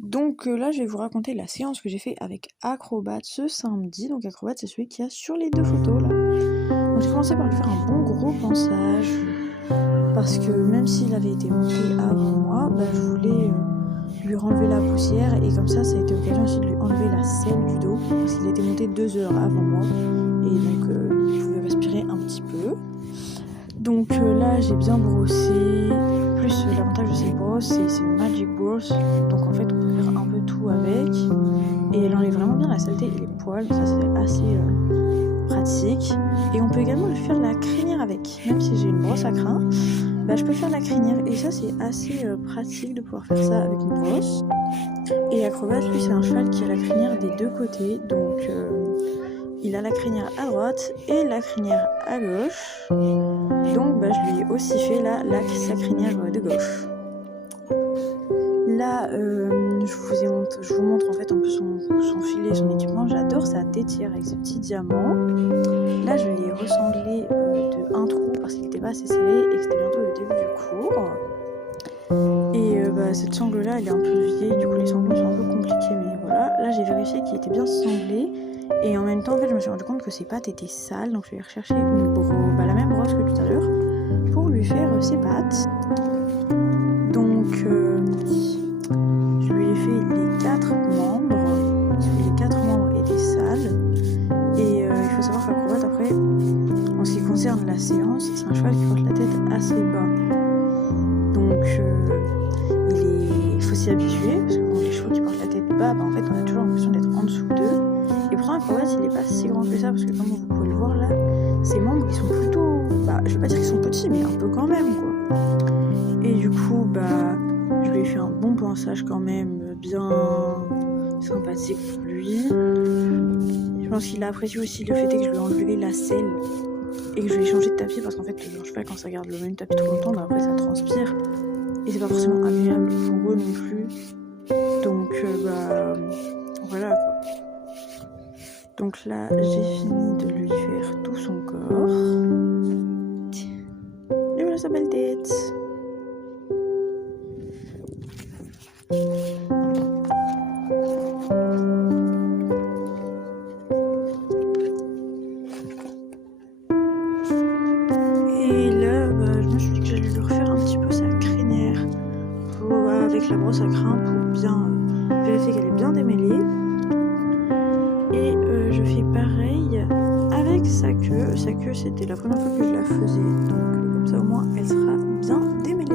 Donc là, je vais vous raconter la séance que j'ai fait avec Acrobat ce samedi. Donc Acrobat, c'est celui qu'il y a sur les 2 photos là. Donc j'ai commencé par lui faire un bon gros ponçage parce que même s'il avait été monté avant moi, je voulais lui enlever la poussière et comme ça a été l'occasion aussi de lui enlever la selle du dos parce qu'il a été monté 2 heures avant moi et donc il pouvait respirer un petit peu. Donc là, j'ai bien brossé. Plus l'avantage de cette brosse, c'est une Magic Brosse. Donc en fait, on peut faire un peu tout avec. Et elle enlève vraiment bien la saleté et les poils. Ça, c'est assez pratique. Et on peut également lui faire la crinière avec. Même si j'ai une brosse à crin, je peux faire la crinière. Et ça, c'est assez pratique de pouvoir faire ça avec une brosse. Et Acrobat, lui, c'est un cheval qui a la crinière des 2 côtés. Donc il a la crinière à droite et la crinière à gauche. Donc je lui ai aussi fait sa crinière de gauche. Là, je vous montre en fait un peu son filet, son équipement. J'adore sa tétière avec ses petits diamants. Là, je l'ai ressanglé de un trou parce qu'il n'était pas assez serré et que c'était bientôt le début du cours. Et cette sangle-là, elle est un peu vieille, du coup les sanglots sont un peu compliqués, mais voilà. Là, j'ai vérifié qu'il était bien sanglé. Et en même temps, en fait, je me suis rendu compte que ses pattes étaient sales, donc je vais rechercher la même brosse que tout à l'heure pour lui faire ses pattes. Donc, je lui ai fait les 4 membres, parce que les 4 membres étaient sales. Et il faut savoir qu'Acrobat, après, en ce qui concerne la séance, c'est un cheval qui porte la tête assez bas. Donc, il faut s'y habituer, parce que les chevaux qui portent la tête bas, en fait, on a toujours l'impression d'être en dessous d'eux. Et pourtant, Acrobat, il n'est pas si grand que ça, parce que comme vous pouvez le voir là, ses membres, ils sont plutôt, je vais pas dire qu'ils sont petits, mais un peu quand même, quoi. Et du coup, je lui ai fait un bon ponçage quand même, bien sympathique pour lui. Je pense qu'il a apprécié aussi le fait que je lui ai enlevé la selle et que je lui ai changé de tapis, parce qu'en fait, un cheval, quand ça garde le même tapis trop longtemps, après ça transpire. Et c'est pas forcément agréable pour eux non plus. Donc, voilà quoi. Donc là, j'ai fini de lui faire tout son corps. Et voilà sa belle tête. Et là, je me suis dit que j'allais lui refaire un petit peu sa crinière avec la brosse à crin pour bien vérifier qu'elle est bien démêlée. Et je fais pareil avec sa queue. C'était la première fois que je la faisais, donc comme ça au moins elle sera bien démêlée.